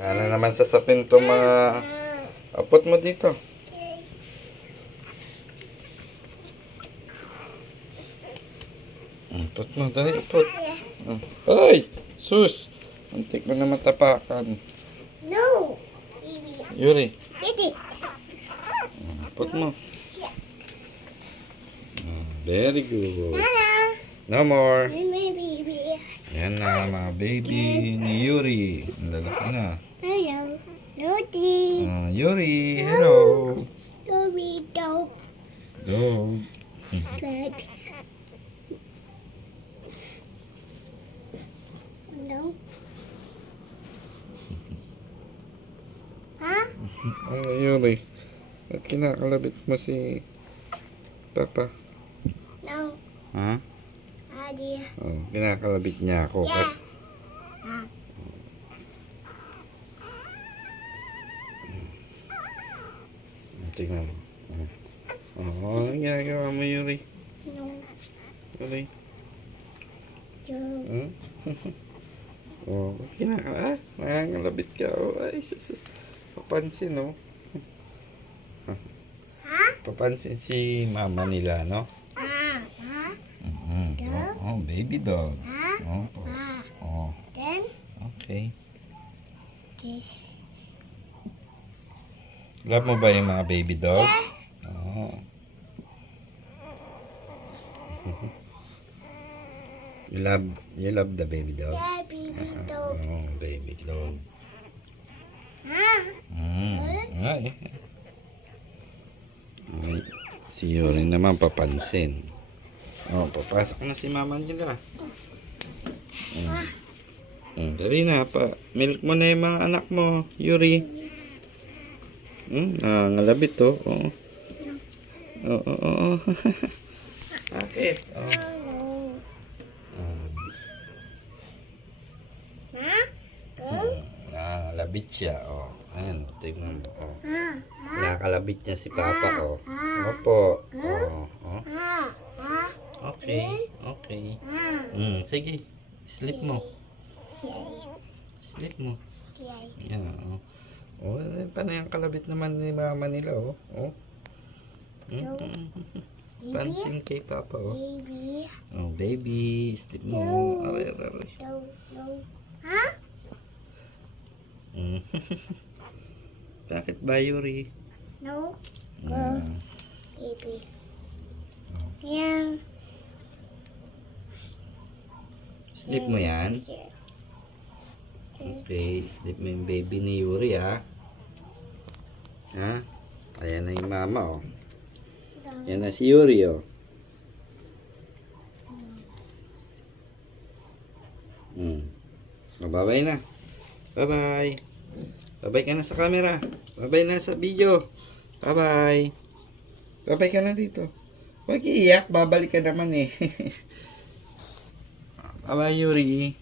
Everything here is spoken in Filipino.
Wala na naman sasapin to mga apot mo dito. Apot mo, dali, apot. Ay! Sus! Antik mo na matapakan. No. Yuri, Baby. apot mo. Very good. Nana. No more. Baby. Yan na, mga baby ni Yuri. Ang lalaki na. Hello. Lodi. Yuri, hello. Lodi. Dog. Dog. Bird. No. Huh? Yuri, ba't kinakalabit mo si Papa? No. Ha? Idea. Oh, kinakalabit niya ako. Yeah. Kasi, tingnan mo. Oh, ang ginagawa mo, Yuri. No. Yuri. Dog. Hmm? Oh, nangangalabit ka. Oh, ay, sus. Papansin, no? Huh? Papansin si mama nila, no? Huh? Dog? Oh, baby dog. Huh? Oh, oh, Then okay. this. Love mo ba yung mga baby dog? Oh. You love the baby dog? Baby dog. Oh, baby dog. Huh? Ay. Si Yuri naman papansin. Oh, papasok na si mama nila. Dali na pa. Milk mo na yung mga anak mo, Yuri. Ngalabit to. Oh. Oo. Bakit? Oh. Ngalabit siya. Oh. Ayan, tignan mo. Oh. Nakakalabit niya si Papa. Oh. Opo. Oh. Okay. Sige. Sleep mo. Sleep mo. Yan. Oh, paano yung kalabit naman ni mama nila, oh. Oh. Pansin kay Papa, oh. Baby. Oh, baby. Sleep mo. Aray. No. Huh? Bakit ba, Yuri? No. Baby. Yeah. Sleep mo yan? Okay, sleep mo yung baby ni Yuri, ha? Ha? Ayan na yung mama, oh. Yan na si Yuri, oh. Bye-bye na. Bye-bye. Bye-bye ka na sa camera. Bye-bye na sa video. Bye-bye. Bye-bye ka na dito. Huwag iiyak. Babalik ka naman, eh. Bye-bye, Yuri.